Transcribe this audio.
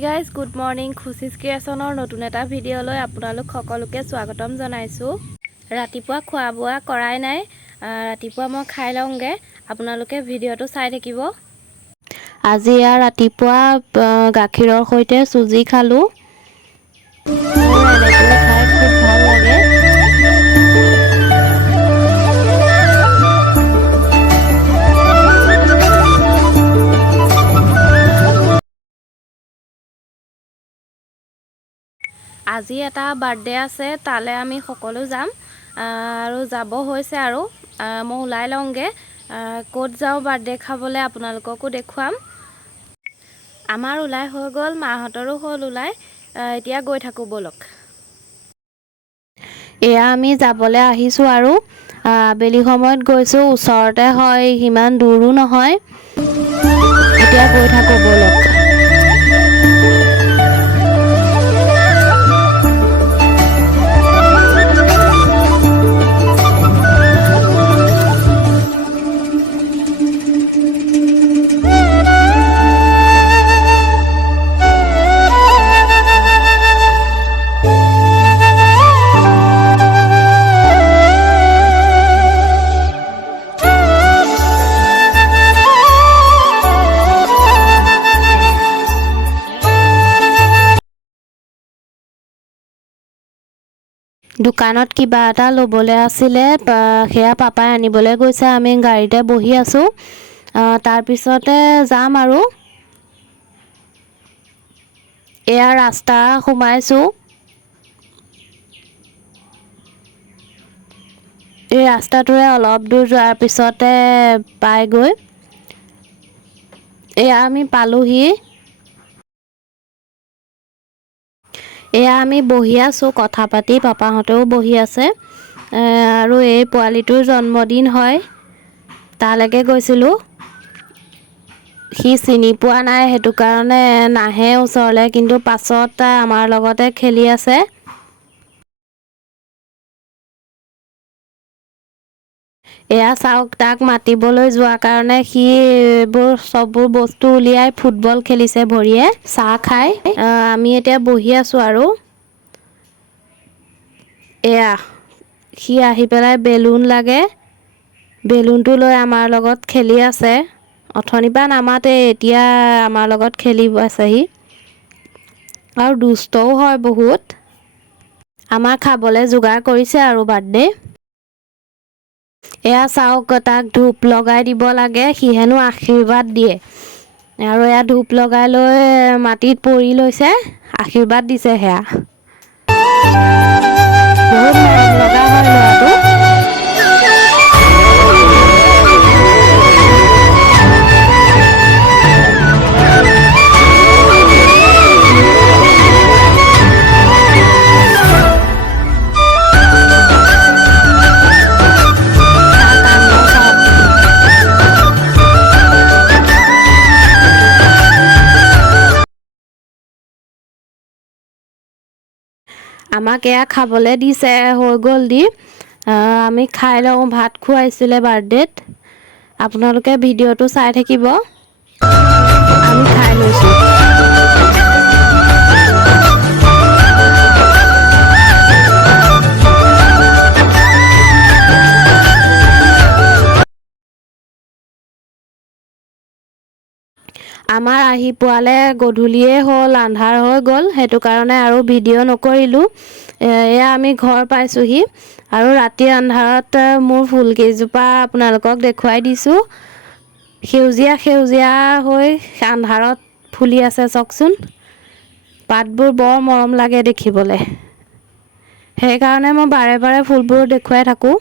হাই guys, good morning. খুচিজ ক্ৰিয়েশ্যনৰ নতুন এটা ভিডিঅ'লৈ আপোনালোক সকলোকে স্বাগতম জনাইছোঁ। ৰাতিপুৱা খোৱা বোৱা কৰাই নাই, ৰাতিপুৱা মই খাই লওঁগৈ, আপোনালোকে ভিডিঅ'টো চাই থাকিব। আজি ৰাতিপুৱা গাখীৰৰ সৈতে চুজি খালোঁ। মোৰ এনেকৈ খাই খুব ভাল লাগে। আজি এটা বাৰ্থডে আছে, তালৈ আমি সকলো যাম আৰু যাব হৈছে আৰু মই ওলাই লওঁগৈ। ক'ত যাওঁ বাৰ্থডে খাবলৈ আপোনালোককো দেখুৱাম। আমাৰ ওলাই হৈ গ'ল, মাহঁতৰো হ'ল ওলাই, এতিয়া গৈ থাকোঁ ব'লক। এয়া আমি যাবলৈ আহিছোঁ আৰু আবেলি সময়ত গৈছোঁ, ওচৰতে হয়, সিমান দূৰো নহয়। এতিয়া গৈ থাকোঁ ব'লক। দোকানত কিবা এটা ল'বলৈ আছিলে, সেয়া পাপাই আনিবলৈ গৈছে। আমি গাড়ীতে বহি আছোঁ, তাৰপিছতে যাম আৰু। এয়া ৰাস্তা সোমাইছোঁ। এই ৰাস্তাটোৰে অলপ দূৰ যোৱাৰ পিছতে পাইগৈ। এয়া আমি পালোহি। এয়া আমি বহি আছোঁ কথা পাতি, পাপাহঁতেও বহি আছে। আৰু এই পোৱালিটোৰ জন্মদিন হয়, তালৈকে গৈছিলোঁ। সি চিনি পোৱা নাই, সেইটো কাৰণে নাহে ওচৰলৈ, কিন্তু পাছত আমাৰ লগতে খেলি আছে। এয়া চাওক, তাক মাতিবলৈ যোৱাৰ কাৰণে সি এইবোৰ চববোৰ বস্তু উলিয়াই ফুটবল খেলিছে ভৰিয়ে। চাহ খাই আমি এতিয়া বহি আছোঁ আৰু। এয়া সি আহি পেলাই বেলুন লাগে, বেলুনটো লৈ আমাৰ লগত খেলি আছে। অথনিৰ পৰা নামাতে, এতিয়া আমাৰ লগত খেলিব আছেহি আৰু দুষ্টও হয় বহুত। আমাৰ খাবলৈ যোগাৰ কৰিছে আৰু বাৰ্থডে। এয়া চাওক, তাক ধূপ লগাই দিব লাগে, সি হেনো আশীৰ্বাদ দিয়ে। আৰু এয়া ধূপ লগাই লৈ মাটিত পৰি লৈছে, আশীৰ্বাদ দিছে। সেয়া বহুত মৰম লগা হয় ল'ৰাটো। আমাক এয়া খাবলৈ দিছে, হৈ গ'ল দি। আমি খাই লওঁ, ভাত খুৱাইছিলে বাৰ্থডেত। আপোনালোকে ভিডিঅ'টো চাই থাকিব, আমি খাই লৈছোঁ। আমাৰ আহি পোৱালে গধূলিয়ে হ'ল, আন্ধাৰ হৈ গ'ল, সেইটো কাৰণে আৰু ভিডিঅ' নকৰিলোঁ। এয়া আমি ঘৰ পাইছোঁহি আৰু ৰাতি আন্ধাৰত মোৰ ফুলকেইজোপা আপোনালোকক দেখুৱাই দিছোঁ। সেউজীয়া সেউজীয়া হৈ আন্ধাৰত ফুলি আছে, চাওকচোন। পাতবোৰ বৰ মৰম লাগে দেখিবলৈ, সেইকাৰণে মই বাৰে বাৰে ফুলবোৰ দেখুৱাই থাকোঁ।